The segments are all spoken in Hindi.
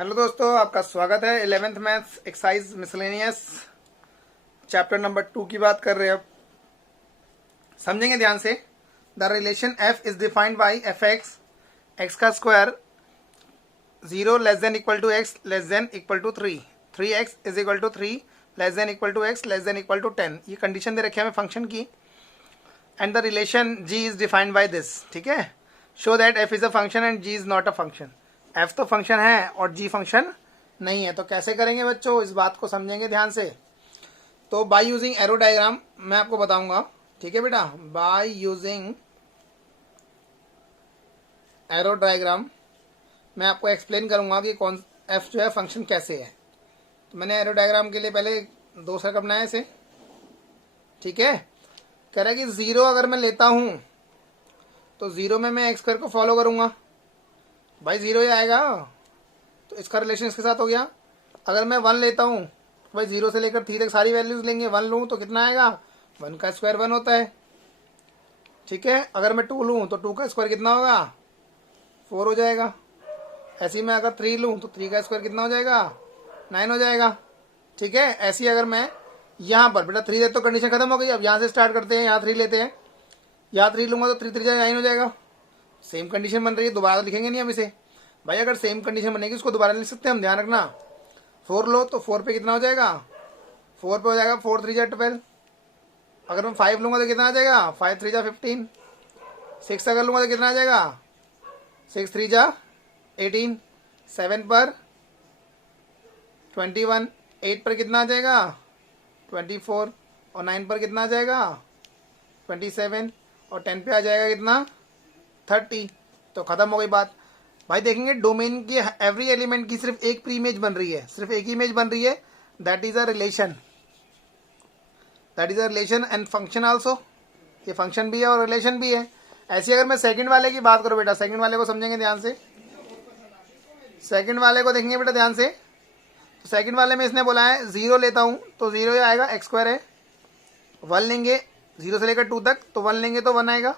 हेलो दोस्तों, आपका स्वागत है 11th maths exercise miscellaneous chapter number 2 की बात कर रहे हैं। अब समझेंगे ध्यान से। The relation f is defined by F x x का square 0 less than equal to x less than equal to 3 x is equal to 3 less than equal to x less than equal to 10। ये कंडीशन दे रखी है हमें फंक्शन की। And the relation g is defined by this. ठीक है, show that f is a function and g is not a function. f तो फंक्शन है और g फंक्शन नहीं है। तो कैसे करेंगे बच्चों, इस बात को समझेंगे ध्यान से। तो बाय यूजिंग एरो डायग्राम मैं आपको बताऊंगा। ठीक है बेटा, बाय यूजिंग एरो डायग्राम मैं आपको एक्सप्लेन करूंगा कि कौन f जो है फंक्शन कैसे है। तो मैंने एरो डायग्राम के लिए पहले 2 सर्कल बनाए ऐसे। ठीक है, कह रहा है कि 0 अगर मैं लेता हूं तो 0 में मैं एक्स स्क्वायर को फॉलो करूंगा, भाई 0 ही आएगा। तो इसका रिलेशन इसके साथ हो गया। अगर मैं 1 लेता हूँ तो भाई 0 से लेकर 3 तक सारी वैल्यूज लेंगे। 1 लूँ तो कितना आएगा, 1 का स्क्वायर 1 होता है। ठीक है, अगर मैं 2 लूँ तो 2 का स्क्वायर कितना होगा, 4 हो जाएगा। ऐसे ही मैं अगर 3 लूँ तो 3 का स्क्वायर कितना हो जाएगा, 9 हो जाएगा। ठीक है, ऐसी अगर मैं यहाँ पर बेटा 3 दे तो कंडीशन खत्म हो गई। अब यहाँ से स्टार्ट करते हैं, यहाँ 3 लेते हैं। यहाँ 3 लूँगा तो 3 3 9 हो जाएगा। सेम कंडीशन बन रही है, दोबारा लिखेंगे नहीं हम इसे। भाई अगर सेम कंडीशन बनेगी उसको दोबारा लिख सकते हैं हम, ध्यान रखना। 4 लो तो 4 पे कितना हो जाएगा, 4 पे हो जाएगा 4 3 जा 12। अगर मैं 5 लूंगा तो कितना आ जाएगा, 5 3 जा 15। 6 अगर लूंगा तो कितना आ जाएगा, 6 3 जा 18। 7 पर 21, 8 पर कितना आ जाएगा 24, और 9 पर कितना आ जाएगा 27, और 10 पे आ जाएगा कितना 30। तो खत्म हो गई बात। भाई देखेंगे डोमेन की एवरी एलिमेंट की सिर्फ एक प्री इमेज बन रही है, सिर्फ एक ही इमेज बन रही है। That is a relation, that is a relation and function also. ये फंक्शन भी है और रिलेशन भी है। ऐसे अगर मैं सेकंड वाले की बात करूं बेटा, सेकंड वाले को समझेंगे ध्यान से। सेकंड वाले को देखेंगे बेटा ध्यान से। तो सेकंड वाले में इसने बोला है 0 लेता हूं तो 0 ही आएगा, एक्स स्क्वायर है। 1 लेंगे 0 से लेकर 2 तक, तो 1 लेंगे तो 1 आएगा,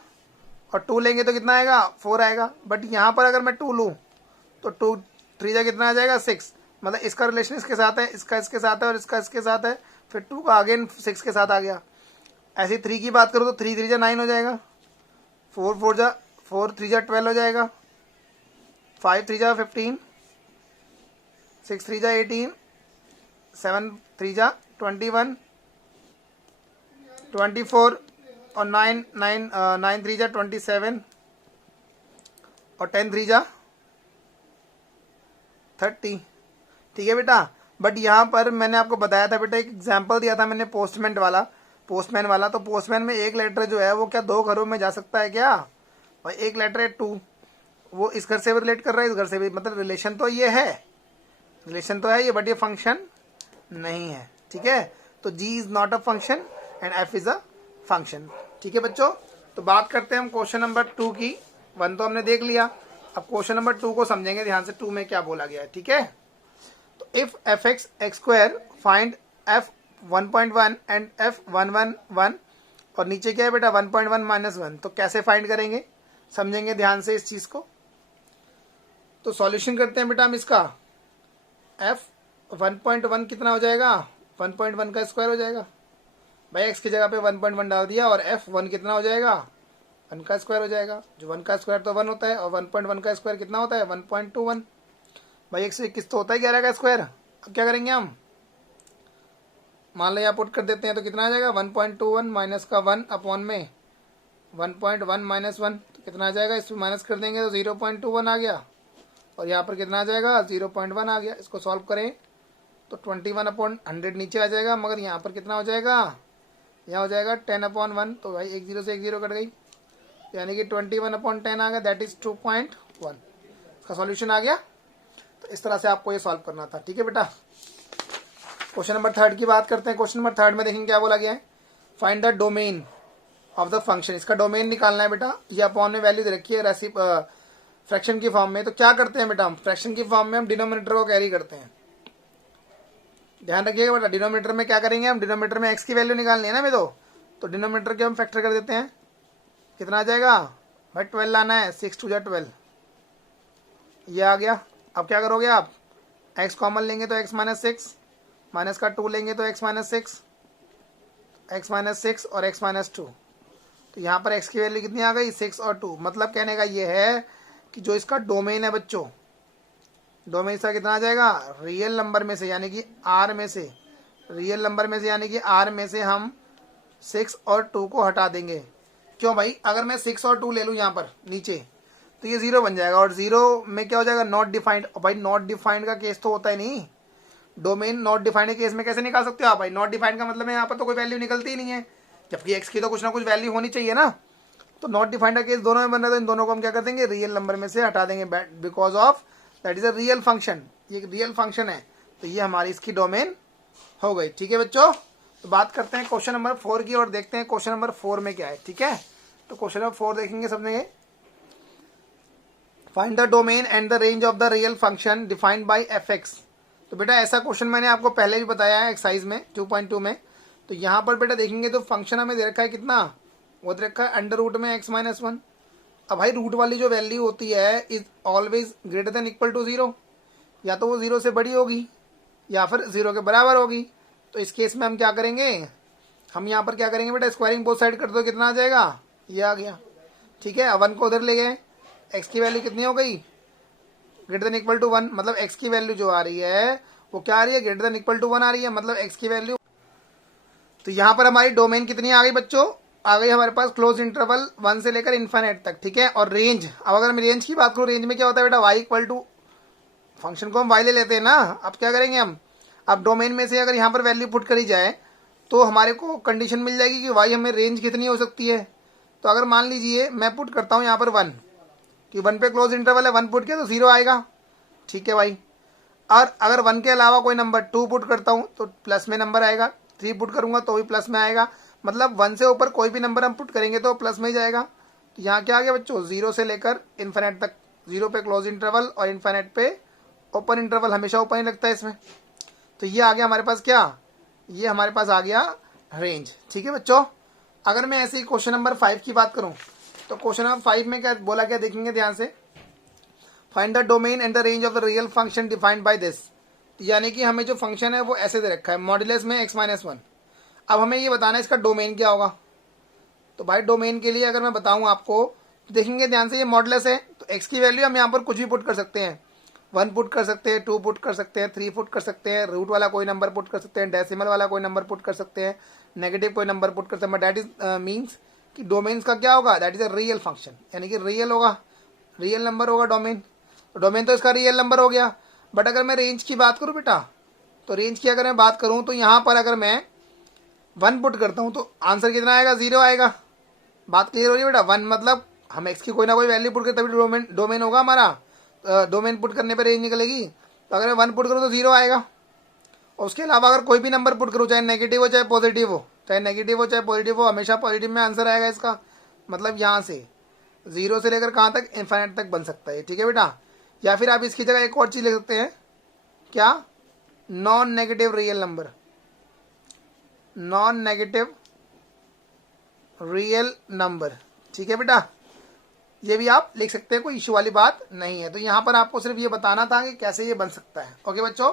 और 2 लेंगे तो कितना आएगा 4 आएगा। बट यहाँ पर अगर मैं 2 लूँ तो 2 3 जा कितना आ जाएगा 6। मतलब इसका रिलेशन इसके साथ है, इसका इसके साथ है, और इसका इसके साथ है। फिर 2 का अगेन 6 के साथ आ गया। ऐसे 3 की बात करूँ तो 3 3 जा 9 हो जाएगा, 4 3 जा 12 हो जाएगा, 5 3 जा 15, 6 3 जा 18, 7 3 जा 21, 24, और 9 3 जा 27, और 10 3 जा 30। ठीक है बेटा, बट यहाँ पर मैंने आपको बताया था बेटा, एक एग्जांपल दिया था मैंने पोस्टमैन वाला। तो पोस्टमैन में एक लेटर जो है वो क्या 2 घरों में जा सकता है क्या, और एक लेटर है 2, वो इस घर से भी रिलेट कर रहा है, इस घर से भी। मतलब रिलेशन तो ये है, रिलेशन तो है ये, बट ये फंक्शन नहीं है। ठीक है, तो G is not a function and F is a function. ठीक है बच्चों, तो बात करते हैं हम क्वेश्चन नंबर 2 की। 1 तो हमने देख लिया, अब क्वेश्चन नंबर 2 को समझेंगे ध्यान से। 2 में क्या बोला गया है, ठीक है। तो if F x x square find F 1.1 and F 1 और नीचे क्या है बेटा 1.1 माइनस 1। तो कैसे फाइंड करेंगे, समझेंगे ध्यान से इस चीज को। तो सॉल्यूशन करते हैं बेटा हम इसका। एफ 1.1 कितना हो जाएगा, 1.1 का स्क्वायर हो जाएगा। भाई एक्स की जगह पे 1.1 डाल दिया, और एफ 1 कितना हो जाएगा, 1 का स्क्वायर हो जाएगा। जो 1 का स्क्वायर तो 1 होता है, और 1.1 का स्क्वायर कितना होता है 1.21। भाई एक से किस तो होता है 11 का स्क्वायर। अब क्या करेंगे हम, मान लो यहाँ पुट कर देते हैं तो कितना आ जाएगा 1.21 माइनस का 1 अपॉन में 1.1 माइनस 1, तो कितना आ जाएगा, इसमें माइनस कर देंगे तो 0.21 आ गया, और यहाँ पर कितना आ जाएगा 0.1 आ गया। इसको सॉल्व करें तो 21/100 नीचे आ जाएगा, मगर यहाँ पर कितना हो जाएगा, यहाँ हो जाएगा 10/1। तो भाई एक 0 से एक 0 कट गई, यानी कि 21/10 आ गया, दैट इज 2.1। इसका सॉल्यूशन आ गया। तो इस तरह से आपको ये सॉल्व करना था। ठीक है बेटा, क्वेश्चन नंबर 3 की बात करते हैं। क्वेश्चन नंबर 3 में देखेंगे क्या बोला गया है, find the domain of the function. इसका डोमेन निकालना है बेटा। ये अपॉन में वैल्यू दे रखी है फ्रैक्शन की फॉर्म में। तो क्या करते हैं बेटा, हम फ्रैक्शन की फॉर्म में हम डिनोमिनेटर को कैरी करते हैं। ध्यान रखिएगा बेटा, डिनोमीटर में क्या करेंगे हम, डिनोमीटर में एक्स की वैल्यू निकालनी है ना हमें। तो डिनोमीटर के हम फैक्टर कर देते हैं, कितना आ जाएगा भाई 12 लाना है, 6 2 जा 12, ये आ गया। अब क्या करोगे आप, एक्स कॉमन लेंगे तो एक्स माइनस सिक्स, माइनस का 2 लेंगे तो x minus six, x minus six और एक्स माइनस 2। तो यहाँ पर एक्स की वैल्यू कितनी आ गई, 6 और 2। मतलब कहने का ये है कि जो इसका डोमेन है बच्चों, डोमेन इसका कितना आ जाएगा, रियल नंबर में से यानी कि आर में से, रियल नंबर में से यानी कि आर में से हम 6 और 2 को हटा देंगे। क्यों भाई, अगर मैं 6 और 2 ले लूँ यहाँ पर नीचे तो ये 0 बन जाएगा, और 0 में क्या हो जाएगा, नॉट डिफाइंड। और भाई नॉट डिफाइंड का केस तो होता ही नहीं, डोमेन नॉट डिफाइंड के केस में कैसे निकाल सकते हो आप भाई, नॉट डिफाइंड का मतलब है यहाँ पर तो कोई वैल्यू निकलती ही नहीं है, जबकि एक्स की तो कुछ ना कुछ वैल्यू होनी चाहिए ना। तो नॉट डिफाइंड का केस दोनों में बन रहा है, तो इन दोनों को हम क्या कर देंगे, रियल नंबर में से हटा देंगे, because of that is a real function, ये एक रियल फंक्शन है, तो ये हमारी इसकी डोमेन हो गई। ठीक है बच्चों, तो बात करते हैं क्वेश्चन नंबर 4 की और देखते हैं क्वेश्चन नंबर 4 में क्या है। ठीक है, तो क्वेश्चन नंबर 4 देखेंगे सबने, find the domain and the range of the real function defined by F x. तो बेटा ऐसा क्वेश्चन मैंने आपको पहले भी बताया है एक्सरसाइज में 2.2 में। तो यहाँ पर बेटा देखेंगे तो फंक्शन हमें दे रखा है कितना, वो दे रखा है अंडर रूट में एक्स माइनस 1। अब भाई रूट वाली जो वैल्यू होती है is always greater than equal to 0, या तो वो 0 से बड़ी होगी या फिर 0 के बराबर होगी। तो इस केस में हम क्या करेंगे, हम यहाँ पर क्या करेंगे बेटा, स्क्वायरिंग बोथ साइड कर दो, कितना आ जाएगा, ये आ गया। ठीक है, 1 को उधर ले गए, एक्स की वैल्यू कितनी हो गई, ग्रेटर देन इक्वल टू 1, मतलब एक्स की वैल्यू जो आ रही है वो क्या आ रही है, ग्रेटर देन इक्वल टू 1 आ रही है, मतलब एक्स की वैल्यू। तो यहाँ पर हमारी डोमेन कितनी आ गई बच्चों, आ गई हमारे पास क्लोज इंटरवल 1 से लेकर इन्फिनिट तक। ठीक है, और रेंज, अब अगर मैं रेंज की बात करूँ, रेंज में क्या होता है बेटा, वाई इक्वल टू, फंक्शन को हम वाई ले लेते हैं ना। अब क्या करेंगे हम, अब डोमेन में से अगर यहाँ पर वैल्यू पुट करी जाए तो हमारे को कंडीशन मिल जाएगी कि वाई हमें रेंज कितनी हो सकती है। तो अगर मान लीजिए मैं पुट करता हूँ यहाँ पर 1, कि 1 पे क्लोज इंटरवल है, 1 पुट किया तो 0 आएगा। ठीक है भाई, और अगर 1 के अलावा कोई नंबर 2 पुट करता हूँ तो प्लस में नंबर आएगा, 3 पुट करूंगा तो भी प्लस में आएगा, मतलब 1 से ऊपर कोई भी नंबर हम पुट करेंगे तो प्लस में ही जाएगा। तो यहाँ क्या आ गया बच्चों, 0 से लेकर इन्फिनिट तक, 0 पे क्लोज इंटरवल और इन्फिनिट पे ओपन इंटरवल, हमेशा ओपन ही लगता है इसमें। तो ये आ गया हमारे पास क्या, ये हमारे पास आ गया रेंज। ठीक है बच्चों, अगर मैं ऐसे ही क्वेश्चन नंबर 5 की बात करूं तो क्वेश्चन नंबर 5 में क्या बोला, क्या देखेंगे ध्यान से, find the domain and the range of the real function defined by this. यानी कि हमें जो फंक्शन है वो ऐसे दे रखा है, मॉड्यूलस में एक्स माइनस 1। अब हमें ये बताना है इसका डोमेन क्या होगा। तो भाई डोमेन के लिए अगर मैं बताऊं आपको, तो देखेंगे ध्यान से, ये मॉडुलस है तो एक्स की वैल्यू हम यहाँ पर कुछ भी पुट कर सकते हैं, 1 पुट कर सकते हैं, 2 पुट कर सकते हैं, 3 पुट कर सकते हैं, रूट वाला कोई नंबर पुट कर सकते हैं, डेसिमल वाला कोई नंबर पुट कर सकते हैं, नेगेटिव कोई नंबर पुट कर सकते हैं। दैट इज मीन्स कि डोमेन का क्या होगा, that is a real function, यानी कि रियल होगा, रियल नंबर होगा डोमेन। तो डोमेन तो इसका रियल नंबर हो गया। बट अगर मैं रेंज की बात करूँ बेटा, तो रेंज की अगर मैं बात करूँ तो यहाँ पर अगर मैं 1 पुट करता हूँ तो आंसर कितना आएगा, 0 आएगा। बात क्लियर हो रही है बेटा, 1 मतलब हम एक्स की कोई ना कोई वैल्यू पुट करते तभी डोमेन होगा हमारा, डोमेन पुट करने पर रेंज निकलेगी। तो अगर मैं 1 पुट करूँ तो 0 आएगा। और उसके अलावा अगर कोई भी नंबर पुट करूँ, चाहे नेगेटिव हो चाहे पॉजिटिव हो, चाहे नेगेटिव हो चाहे पॉजिटिव हो, हमेशा पॉजिटिव में आंसर आएगा इसका। मतलब यहाँ से 0 से लेकर कहाँ तक, इन्फिनिट तक बन सकता है। ठीक है बेटा, या फिर आप इसकी जगह एक और चीज़ लिख सकते हैं, क्या, non negative real number, non negative real number. ठीक है बेटा, ये भी आप लिख सकते हैं, कोई इशू वाली बात नहीं है। तो यहाँ पर आपको सिर्फ ये बताना था कि कैसे ये बन सकता है। ओके बच्चों,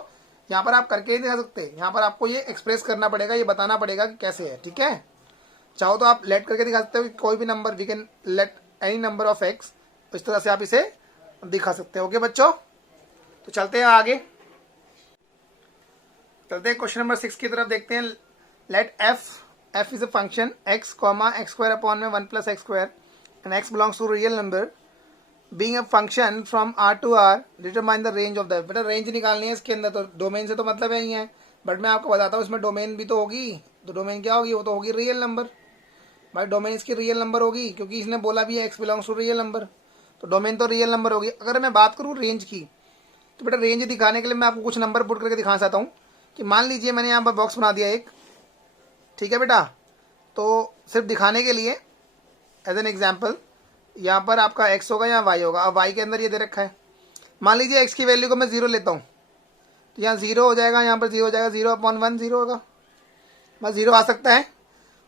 यहाँ पर आप करके ही दिखा सकते हैं, यहाँ पर आपको ये एक्सप्रेस करना पड़ेगा, ये बताना पड़ेगा कि कैसे है। ठीक है, चाहो तो आप लेट करके दिखा सकते हो कि कोई भी number, we can let any number of x, इस तरह से आप इसे दिखा सकते हो। ओके बच्चों, तो चलते हैं आगे, चलते हैं क्वेश्चन नंबर 6 की तरफ देखते हैं। Let f is a function x comma x square upon में 1 plus x square and x belongs to real number being a function from r to r determine the range of the। बेटा रेंज निकालनी है इसके अंदर, तो डोमेन से तो मतलब है ही है, बट मैं आपको बताता हूँ इसमें डोमेन भी तो होगी। तो डोमेन क्या होगी, वो तो होगी रियल नंबर। भाई डोमेन इसकी रियल नंबर होगी, क्योंकि इसने बोला भी है x belongs to real number, तो डोमेन तो रियल नंबर होगी। अगर मैं बात करूँ रेंज की, तो बेटा रेंज दिखाने के लिए मैं आपको कुछ नंबर पुट करके दिखा चाहता हूँ। कि मान लीजिए मैंने यहाँ पर बॉक्स बना दिया एक, ठीक है बेटा, तो सिर्फ दिखाने के लिए एज एन एग्जाम्पल, यहाँ पर आपका x होगा या y होगा। अब y के अंदर ये दे रखा है, मान लीजिए x की वैल्यू को मैं 0 लेता हूँ, तो यहाँ 0 हो जाएगा, यहाँ पर 0 हो जाएगा, 0/1 0 होगा, बस 0 आ सकता है।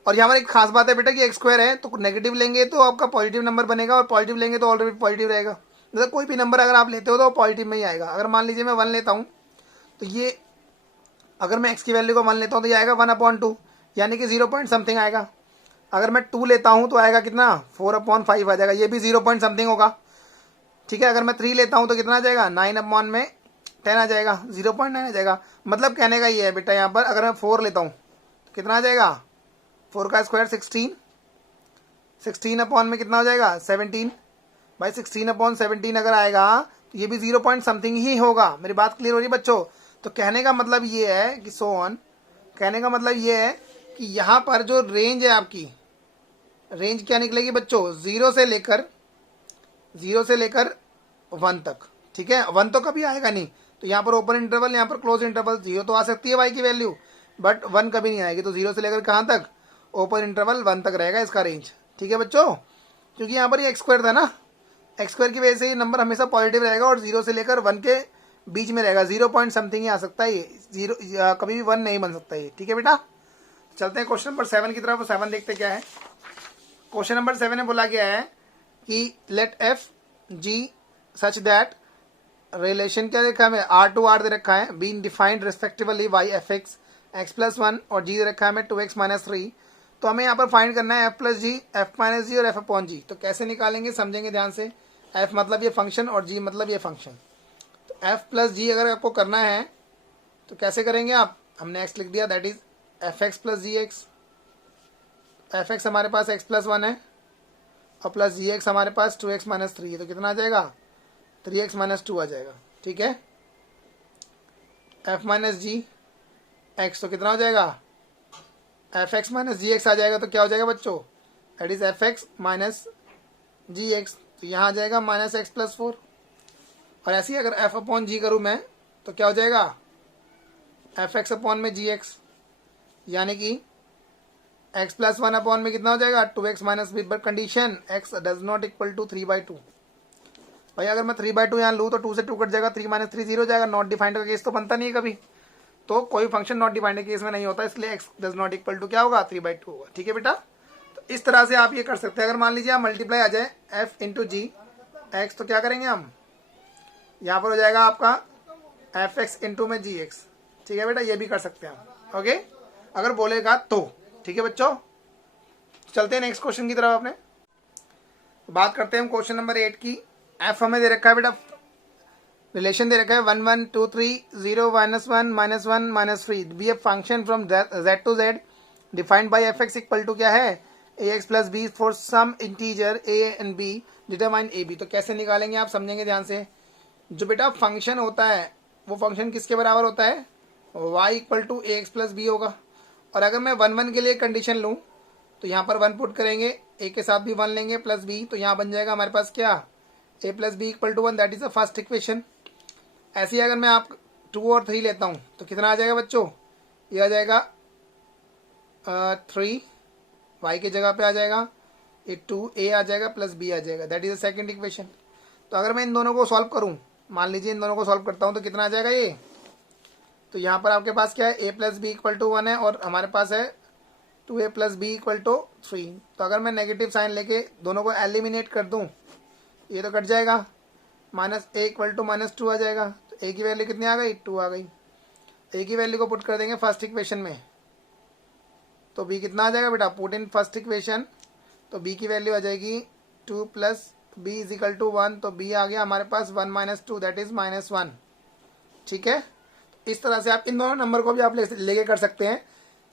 और यहाँ पर एक खास बात है बेटा कि एक्स स्क्वायर है, तो नेगेटिव लेंगे तो आपका पॉजिटिव नंबर बनेगा, और पॉजिटिव लेंगे तो ऑलरेडी पॉजिटिव रहेगा। मतलब कोई भी नंबर अगर आप लेते हो तो पॉजिटिव में ही आएगा। अगर मान लीजिए मैं 1 लेता हूँ, तो ये अगर मैं x की वैल्यू को 1 लेता हूँ तो ये आएगा 1/2, यानी कि 0 पॉइंट समथिंग आएगा। अगर मैं 2 लेता हूँ तो आएगा कितना 4/5 आ जाएगा, ये भी 0 पॉइंट समथिंग होगा। ठीक है, अगर मैं 3 लेता हूँ तो कितना आ जाएगा 9/10 आ जाएगा, 0.9 आ जाएगा। मतलब कहने का ये है बेटा यहाँ पर अगर मैं 4 लेता हूँ तो कितना आ जाएगा 4 का स्क्वायर 16 अपॉन में कितना हो जाएगा 17। भाई 16/17 अगर आएगा तो ये भी 0 पॉइंट समथिंग ही होगा। मेरी बात क्लियर हो रही है बच्चों? तो कहने का मतलब ये है कि कहने का मतलब ये है कि यहाँ पर जो रेंज है आपकी, रेंज क्या निकलेगी बच्चों, 0 से लेकर 1 तक। ठीक है, 1 तो कभी आएगा नहीं, तो यहाँ पर ओपन इंटरवल, यहाँ पर क्लोज इंटरवल, 0 तो आ सकती है y की वैल्यू, बट 1 कभी नहीं आएगी। तो 0 से लेकर कहाँ तक, ओपन इंटरवल 1 तक रहेगा इसका रेंज। ठीक है बच्चों, क्योंकि यहाँ पर ये x² था ना, x² की वजह से ये नंबर हमेशा पॉजिटिव रहेगा और 0 से लेकर 1 के बीच में रहेगा, 0 पॉइंट समथिंग ही आ सकता है ये, 0 कभी भी 1 नहीं बन सकता ये। ठीक है बेटा, चलते हैं क्वेश्चन नंबर 7 की तरफ। 7 देखते क्या है। क्वेश्चन नंबर 7 में बोला गया है कि let f g such that relation क्या देखा है, R2R दे रखा है, being defined respectively y f x x+1 और g दे रखा है 2x - 3। तो हमें यहाँ पर फाइंड करना है f+g, f-g और f/g। तो कैसे निकालेंगे समझेंगे ध्यान से। f मतलब ये फंक्शन और g मतलब ये फंक्शन। तो f+g अगर आपको करना है तो कैसे करेंगे आप, हमने x लिख दिया, that is fx + gx। fx हमारे पास x+1 है और प्लस gx हमारे पास 2x - 3 है, तो कितना आ जाएगा 3x - 2 आ जाएगा। ठीक है, f - g x तो कितना हो जाएगा fx - gx आ जाएगा। तो क्या हो जाएगा बच्चों, दैट इज fx - gx। तो यहाँ आ जाएगा -x+4। और ऐसे ही अगर f/g करूँ मैं तो क्या हो जाएगा fx अपॉन में gx, यानी कि x+1 अपॉन में कितना हो जाएगा 2x - b, but condition x does not equal to 3/2। भाई अगर मैं 3/2 यहाँ लूँ तो 2 से 2 कट जाएगा, 3 - 3 0 हो जाएगा। नॉट डिफाइंड का केस तो बनता नहीं है कभी, तो कोई फंक्शन नॉट डिफाइंड के केस में नहीं होता, इसलिए x does not equal to क्या होगा 3/2 होगा। ठीक है बेटा, तो इस तरह से आप ये कर सकते हैं। अगर मान लीजिए आप मल्टीप्लाई आ जाए f इंटू जी एक्स, तो क्या करेंगे हम, यहाँ पर हो जाएगा आपका fx इंटू में gx। ठीक है बेटा, ये भी कर सकते हैं हम, ओके, अगर बोलेगा तो। ठीक है बच्चों, चलते हैं नेक्स्ट क्वेश्चन की तरफ। अपने बात करते हैं हम क्वेश्चन नंबर 8 की। f हमें दे रखा है बेटा, रिलेशन दे रखा है 1 1 2 3 0 -1 -1 -3 be a function from z to z defined by fx equal to क्या है ax + b for some integer a and b determine ab। तो कैसे निकालेंगे आप समझेंगे ध्यान से। जो बेटा फंक्शन होता है वो फंक्शन किसके बराबर होता है, y = ax + b होगा। और अगर मैं 1 1 के लिए कंडीशन लूँ तो यहाँ पर 1 पुट करेंगे, a के साथ भी 1 लेंगे प्लस b, तो यहाँ बन जाएगा हमारे पास क्या a + b = 1, that is the first equation. ऐसे ही अगर मैं आप 2 और 3 लेता हूँ तो कितना आ जाएगा बच्चों, ये आ जाएगा 3 y की जगह पे आ जाएगा, ये 2 a आ जाएगा प्लस b आ जाएगा, that is the second equation. तो अगर मैं इन दोनों को सॉल्व करूँ, मान लीजिए इन दोनों को सॉल्व करता हूँ तो कितना आ जाएगा ये, तो यहाँ पर आपके पास क्या है a + b = 1 है और हमारे पास है 2a + b = 3। तो अगर मैं नेगेटिव साइन लेके दोनों को एलिमिनेट कर दूँ, ये तो कट जाएगा, -a = -2 आ जाएगा। तो a की वैल्यू कितनी आ गई 2 आ गई। a की वैल्यू को पुट कर देंगे फर्स्ट इक्वेशन में, तो b कितना आ जाएगा बेटा, पुट इन फर्स्ट इक्वेशन, तो b की वैल्यू आ जाएगी 2 + b = 1, तो b आ गया हमारे पास 1 - 2 दैट इज -1। ठीक है, इस तरह से आप इन दोनों नंबर को भी आप लेके कर सकते हैं,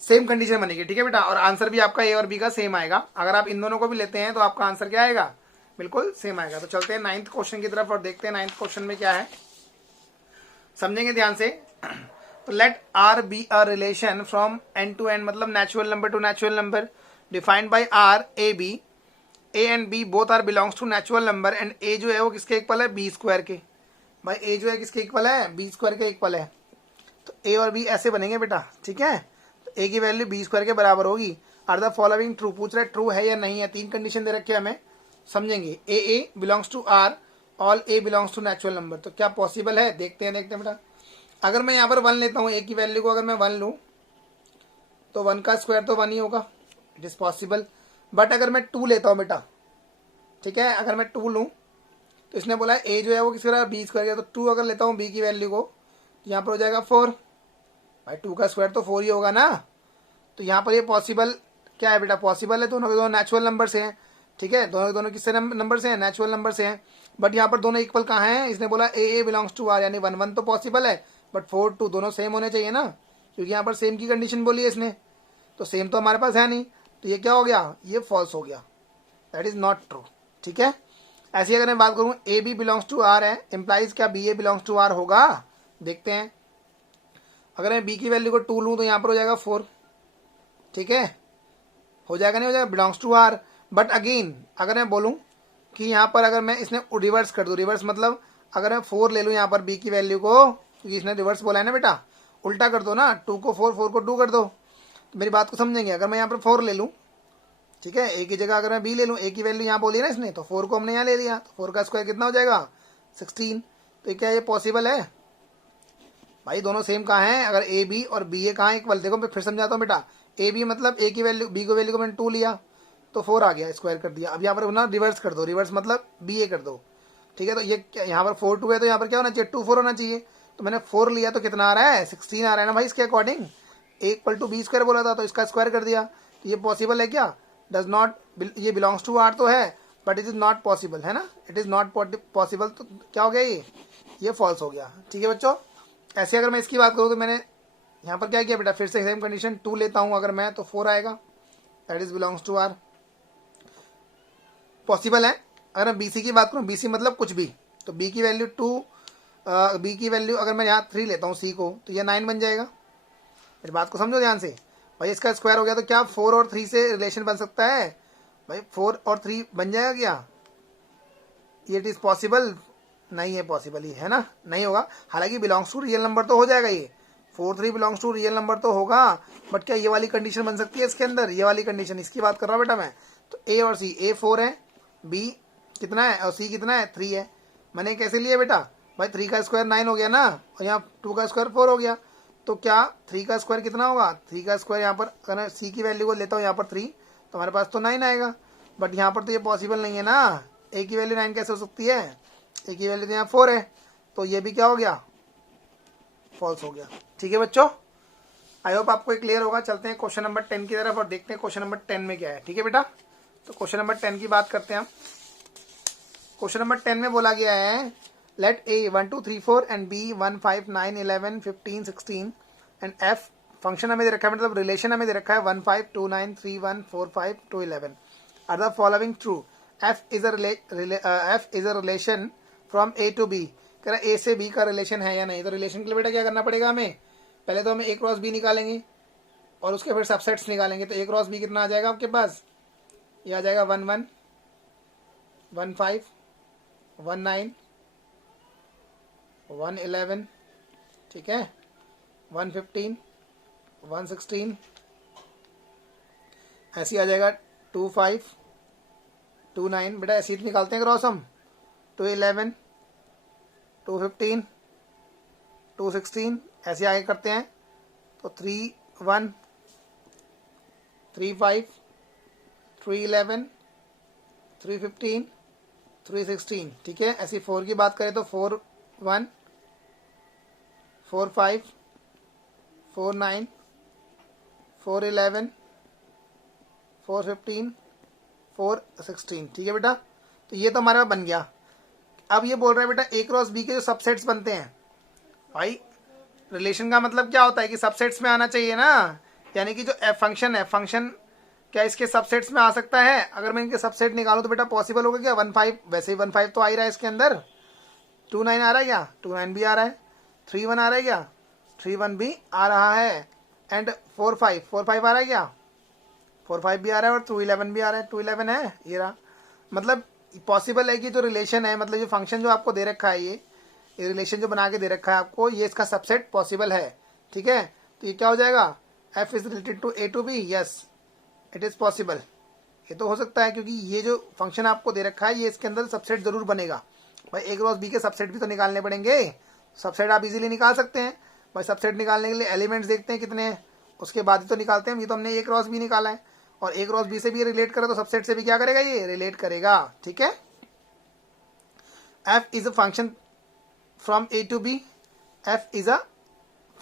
सेम कंडीशन बनेगी। ठीक है बेटा, और आंसर भी आपका ए और बी का सेम आएगा। अगर आप इन दोनों को भी लेते हैं तो आपका आंसर क्या आएगा, बिल्कुल सेम आएगा। तो चलते हैं 9th क्वेश्चन की तरफ और देखते हैं 9th क्वेश्चन में क्या है, समझेंगे ध्यान से। तो let R be a relation from N to N, मतलब natural number to natural number, defined by R A B, A and B both are belongs to natural number and A जो है वो किसके इक्वल है b² के। भाई ए जो है किसके इक्वल है, b² के इक्वल है। तो ए और बी ऐसे बनेंगे बेटा। ठीक है, तो ए की वैल्यू b² के बराबर होगी। आर द फॉलोइंग ट्रू, पूछ रहे ट्रू है या नहीं है, 3 कंडीशन दे रखे हमें, समझेंगे। A belongs to R, all A belongs to natural number. तो क्या पॉसिबल है, देखते हैं बेटा। अगर मैं यहाँ पर 1 लेता हूँ, ए की वैल्यू को अगर मैं 1 लूँ तो 1 का स्क्वायर तो 1 ही होगा, इट इज पॉसिबल। बट अगर मैं 2 लेता हूँ बेटा, ठीक है, अगर मैं 2 लूँ तो इसने बोला ए जो है वो किसके बराबर b² का, तो 2 अगर लेता हूँ b की वैल्यू को यहाँ पर हो जाएगा 4। भाई 2 का स्क्वायर तो 4 ही होगा ना। तो यहाँ पर ये पॉसिबल क्या है बेटा, पॉसिबल है, दोनों के दोनों नेचुरल नंबर से हैं। ठीक है, दोनों के दोनों किससे नंबर से हैं, नेचुरल नंबर से हैं। बट यहाँ पर दोनों इक्वल कहाँ हैं, इसने बोला ए बिलोंग्स टू आर, यानी 1 1 तो पॉसिबल है, बट 4 2 दोनों सेम होने चाहिए ना, क्योंकि यहाँ पर सेम की कंडीशन बोली है इसने, तो सेम तो हमारे पास है नहीं, तो ये क्या हो गया, ये फॉल्स हो गया, दैट इज नॉट ट्रू। ठीक है, ऐसी अगर मैं बात करूँ a b belongs to R है, इम्प्लाइज क्या b a belongs to R होगा, देखते हैं। अगर मैं बी की वैल्यू को 2 लूँ तो यहाँ पर हो जाएगा 4। ठीक है, हो जाएगा, नहीं हो जाएगा, belongs to R. But again अगर मैं बोलूँ कि यहाँ पर अगर मैं इसने रिवर्स कर दूँ, रिवर्स मतलब अगर मैं 4 ले लूँ यहाँ पर बी की वैल्यू को, क्योंकि इसने रिवर्स बोला है ना बेटा, उल्टा कर दो ना, 2 को 4 4 को 2 कर दो, तो मेरी बात को समझेंगे। अगर मैं यहाँ पर 4 ले लूँ, ठीक है, ए की जगह अगर मैं बी ले लूँ, ए की वैल्यू यहाँ बोली है ना इसने, तो 4 को हमने यहाँ ले लिया, तो 4 का स्क्वायर कितना हो जाएगा 16। तो क्या ये पॉसिबल है भाई, दोनों सेम कहाँ हैं, अगर ए बी और बी ए कहाँ इक्वल, देखो मैं फिर समझाता हूँ बेटा, ए बी मतलब ए की वैल्यू बी को वैल्यू को मैंने 2 लिया तो 4 आ गया, स्क्वायर कर दिया। अब यहाँ पर ना रिवर्स कर दो, रिवर्स मतलब बी ए कर दो। ठीक है, तो ये यहाँ पर 4 2 है, तो यहाँ पर क्या होना चाहिए 2 4 होना चाहिए, तो मैंने 4 लिया तो कितना आ रहा है 16 आ रहा है ना भाई, इसके according a equal to b square बोला था, तो इसका स्क्वायर कर दिया। तो ये पॉसिबल है क्या, डज नॉट, ये बिलोंग्स टू आर तो है but it is not possible, है ना, इट इज नॉट पॉसिबल, तो क्या हो गया ये फॉल्स हो गया। ठीक है बच्चों, ऐसे अगर मैं इसकी बात करूँ तो मैंने यहाँ पर क्या किया बेटा, फिर से सेम कंडीशन 2 लेता हूँ अगर मैं, तो 4 आएगा, that is belongs to R, possible है। अगर मैं बीसी की बात करूँ, बीसी मतलब कुछ भी, तो बी की वैल्यू 2, बी की वैल्यू अगर मैं यहाँ 3 लेता हूँ सी को, तो ये 9 बन जाएगा। मेरी बात को समझो ध्यान से भाई, इसका स्क्वायर हो गया तो क्या 4 और 3 से रिलेशन बन सकता है भाई, 4 और 3 बन जाएगा क्या, ये इट इज पॉसिबल, नहीं है पॉसिबल ही, है ना, नहीं होगा। हालांकि बिलोंग्स टू रियल नंबर तो हो जाएगा, ये 4 3 बिलोंग्स टू रियल नंबर तो होगा, बट क्या ये वाली कंडीशन बन सकती है इसके अंदर, ये वाली कंडीशन, इसकी बात कर रहा हूँ बेटा मैं। तो ए और सी, ए 4 है, बी कितना है और सी कितना है 3 है, मैंने कैसे लिया बेटा भाई, 3 का स्क्वायर 9 हो गया ना, और यहाँ 2 का स्क्वायर 4 हो गया, तो क्या 3 का स्क्वायर कितना होगा, 3 का स्क्वायर यहाँ पर अगर मैं सी की वैल्यू को लेता हूँ यहाँ पर 3, तो हमारे पास तो 9 आएगा, बट यहाँ पर तो ये पॉसिबल नहीं है ना, ए की वैल्यू 9 कैसे हो सकती है, ए की वैल्यू तो यहाँ 4 है, तो ये भी क्या हो गया, फॉल्स हो गया। ठीक है बच्चों, आई होप आपको क्लियर होगा। चलते हैं क्वेश्चन नंबर 10 की तरफ और देखते हैं क्वेश्चन नंबर 10 में क्या है। ठीक है बेटा, तो क्वेश्चन नंबर 10 की बात करते हैं हम। क्वेश्चन नंबर 10 में बोला गया है, let a 1 2 3 4 and b 1 5 9 11 15 16 and f, function हमें दे रखा है, मतलब रिलेशन हमें दे रखा है 1 5 2 9 3 1 4 5 2 11, are the following true, f is a relation from a to b. कह रहा ए से बी का रिलेशन है या नहीं, तो रिलेशन के लिए बेटा क्या करना पड़ेगा हमें, पहले तो हमें ए क्रॉस बी निकालेंगे और उसके फिर सबसेट्स निकालेंगे। तो ए क्रॉस बी कितना आ जाएगा आपके पास, ये आ जाएगा 1 1 1 5 1 9 1 11, ठीक है, 1 15 1 16, ऐसी आ जाएगा 2 5 2 9, बेटा ऐसी निकालते हैं क्रॉस हम, 2 11 2 15 2 16, ऐसे आगे करते हैं, तो 3 1 3 5 3 11 3 15 3 16, ठीक है। ऐसी 4 की बात करें तो 4 1 4 5 4 9 4 11 4 15 4 16, ठीक है बेटा। तो ये तो हमारे पास बन गया। अब ये बोल रहा है बेटा ए क्रॉस बी के जो सबसेट्स बनते हैं, भाई रिलेशन का मतलब क्या होता है कि सबसेट्स में आना चाहिए ना, यानी कि जो एफ फंक्शन है, फंक्शन क्या इसके सबसेट्स में आ सकता है। अगर मैं इनके सबसेट निकालूं तो बेटा पॉसिबल होगा क्या, 1 5, वैसे ही 1 5 तो आ ही रहा है इसके अंदर, 2 9 आ रहा है क्या, 2 9 भी आ रहा है, 3 1 आ रहा है क्या, 3 1 भी आ रहा है, एंड 4 5 4 5 आ रहा है क्या, 4 5 भी आ रहा है, और 2 11 भी आ रहा है, 2 11 है, ये रहा। मतलब पॉसिबल है कि जो रिलेशन है, मतलब जो फंक्शन जो आपको दे रखा है, ये रिलेशन जो बना के दे रखा है आपको, ये इसका सबसेट पॉसिबल है, ठीक है। तो ये क्या हो जाएगा, f is related to a to b, yes it is possible, ये तो हो सकता है, क्योंकि ये जो फंक्शन आपको दे रखा है ये इसके अंदर सबसेट जरूर बनेगा। भाई ए क्रॉस बी के सबसेट भी तो निकालने पड़ेंगे, सबसेट आप इजीली निकाल सकते हैं। भाई सबसेट निकालने के लिए एलिमेंट्स देखते हैं कितने हैं, उसके बाद ही तो निकालते हैं। ये तो हमने ए क्रॉस बी निकाला है, और ए क्रॉस बी से भी रिलेट करे तो सबसेट से भी क्या करेगा, ये रिलेट करेगा, ठीक है। F is a function from a to b, f is a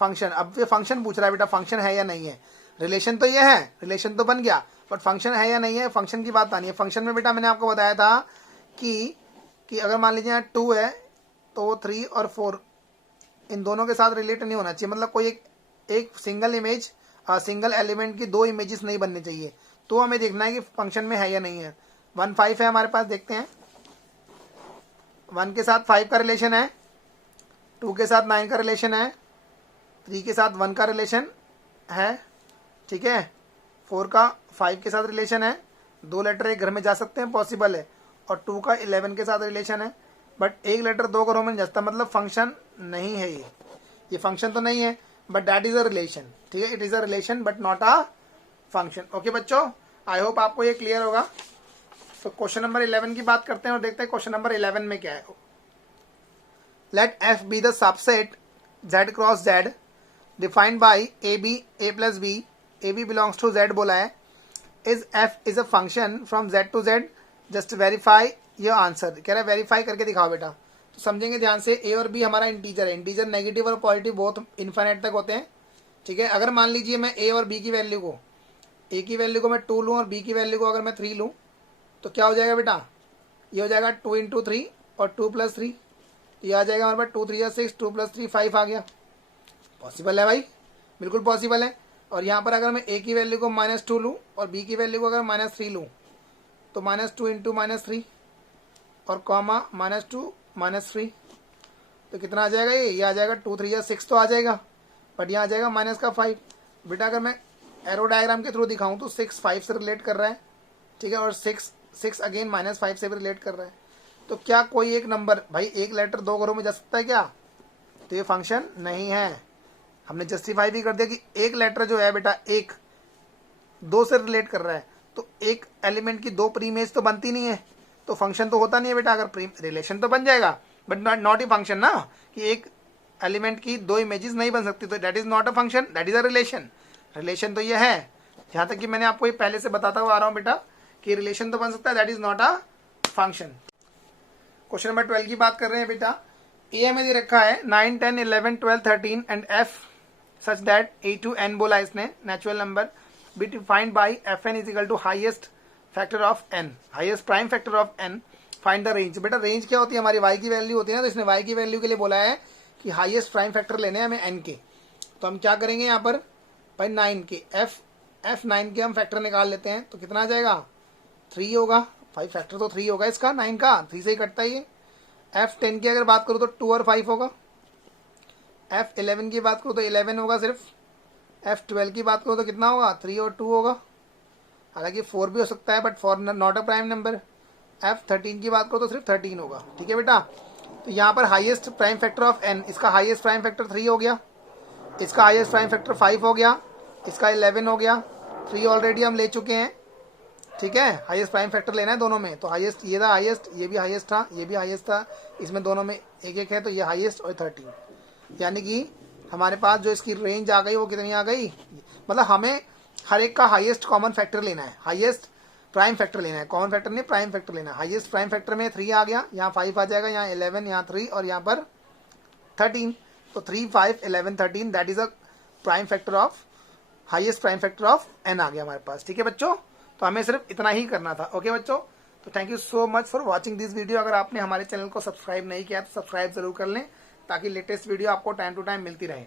function, अब ये फंक्शन पूछ रहा है बेटा फंक्शन है या नहीं है। रिलेशन तो ये है, रिलेशन तो बन गया, बट फंक्शन है या नहीं है, फंक्शन की बात आनी है। फंक्शन में बेटा मैंने आपको बताया था कि अगर मान लीजिए यहाँ 2 है तो 3 और 4 इन दोनों के साथ रिलेट नहीं होना चाहिए, मतलब कोई एक सिंगल इमेज सिंगल एलिमेंट की 2 इमेजेस नहीं बननी चाहिए। तो हमें देखना है कि फंक्शन में है या नहीं है। 1 5 है हमारे पास, देखते हैं 1 के साथ 5 का रिलेशन है, 2 के साथ 9 का रिलेशन है, 3 के साथ 1 का रिलेशन है, ठीक है, 4 का 5 के साथ रिलेशन है, 2 लेटर एक घर में जा सकते हैं, पॉसिबल है, और 2 का 11 के साथ रिलेशन है, बट एक लेटर 2 घरों में नहीं जाता, मतलब फंक्शन नहीं है ये फंक्शन तो नहीं है, but that is a relation, ठीक है, it is a relation but not a function. Okay बच्चों, आई होप आपको ये क्लियर होगा। तो क्वेश्चन नंबर 11 की बात करते हैं और देखते हैं क्वेश्चन नंबर 11 में क्या है। Let f be the subset z cross z defined by a B a plus b, a b belongs to z बोला है, is f is a function from z to z, just verify your answer. कह रहा है वेरीफाई करके दिखाओ बेटा। तो समझेंगे ध्यान से, ए और बी हमारा इंटीजर है, इंटीजर नेगेटिव और पॉजिटिव बहुत इन्फिनिट तक होते हैं, ठीक है। अगर मान लीजिए मैं ए और बी की वैल्यू को, ए की वैल्यू को मैं 2 लूँ और बी की वैल्यू को अगर मैं 3 लूँ तो क्या हो जाएगा बेटा, ये हो जाएगा 2 इंटू 3 और 2 प्लस 3, ये आ जाएगा हमारे पास 2 3 6, 2 प्लस 3 5 आ गया। पॉसिबल है भाई, बिल्कुल पॉसिबल है। और यहाँ पर अगर मैं ए की वैल्यू को -2 लूँ और बी की वैल्यू को अगर -3 लूँ तो -2 इंटू -3 और कॉमा -2 -3, तो कितना आ जाएगा, ये आ जाएगा 2 3 6 तो आ जाएगा, बट यहाँ आ जाएगा माइनस का 5। बेटा अगर मैं एरो डायग्राम के थ्रू दिखाऊं तो 6 5 से रिलेट कर रहा है, ठीक है, और 6 अगेन -5 से भी रिलेट कर रहा है। तो क्या कोई एक नंबर, भाई एक लेटर 2 घरों में जा सकता है क्या, तो ये फंक्शन नहीं है। हमने जस्टिफाई भी कर दिया कि एक लेटर जो है बेटा एक 2 से रिलेट कर रहा है, तो एक एलिमेंट की 2 प्री इमेज तो बनती नहीं है, तो फंक्शन तो होता नहीं है बेटा। अगर रिलेशन तो बन जाएगा बट नॉट ए फंक्शन ना, कि एक एलिमेंट की 2 इमेजेस नहीं बन सकती, तो that is not a function, that is a relation. Relation तो ये है, जहां तक कि मैंने आपको ये पहले से बताता हुआ आ रहा हूं बेटा कि रिलेशन तो बन सकता है, that is not a function. Question number 12 की बात कर रहे हैं बेटा। ए में दे रखा है 9 10 11 12 13 and f such that a to n बोला इसने, natural number be defined by f n is equal to highest factor of n, highest prime factor of n, find the range. बेटा रेंज क्या होती है, हमारी y की वैल्यू होती है ना, तो इसने y की वैल्यू के लिए बोला है कि हाईएस्ट प्राइम फैक्टर लेने हैं हमें n के। तो हम क्या करेंगे यहाँ पर भाई 9 के f9 के हम फैक्टर निकाल लेते हैं, तो कितना आ जाएगा 3 होगा, 5 फैक्टर तो 3 होगा इसका, 9 का 3 से ही कटता है ये। f10 की अगर बात करूँ तो 2 और 5 होगा, f11 की बात करूँ तो 11 होगा सिर्फ, f12 की बात करूँ तो कितना होगा 3 और 2 होगा, हालांकि 4 भी हो सकता है but 4 not a prime number. f13 की बात करो तो सिर्फ 13 होगा, ठीक है बेटा। तो यहाँ पर highest prime factor of n, इसका हाईएस्ट प्राइम फैक्टर 3 हो गया, इसका हाईएस्ट प्राइम फैक्टर 5 हो गया, इसका 11 हो गया, 3 ऑलरेडी हम ले चुके हैं, ठीक है। हाईएस्ट प्राइम फैक्टर लेना है दोनों में, तो हाईएस्ट ये था, हाईएस्ट ये भी हाईएस्ट था, ये भी हाईएस्ट था, इसमें दोनों में एक एक है, तो ये हाईएस्ट और 13, यानी कि हमारे पास जो इसकी रेंज आ गई वो कितनी आ गई, मतलब हमें हर एक का हाईएस्ट कॉमन फैक्टर लेना है, हाईएस्ट प्राइम फैक्टर लेना है, कॉमन फैक्टर नहीं प्राइम फैक्टर लेना है। हाईएस्ट प्राइम फैक्टर में 3 आ गया, यहाँ 5 आ जाएगा, यहाँ 11, यहाँ 3 और यहाँ पर 13, तो 3 5 11 13 that is a prime factor of, highest prime factor of n आ गया हमारे पास, ठीक है बच्चों। तो हमें सिर्फ इतना ही करना था, ओके बच्चों। तो thank you so much for watching this video. अगर आपने हमारे चैनल को सब्सक्राइब नहीं किया तो सब्सक्राइब जरूर कर लें, ताकि लेटेस्ट वीडियो आपको टाइम टू टाइम मिलती रहे।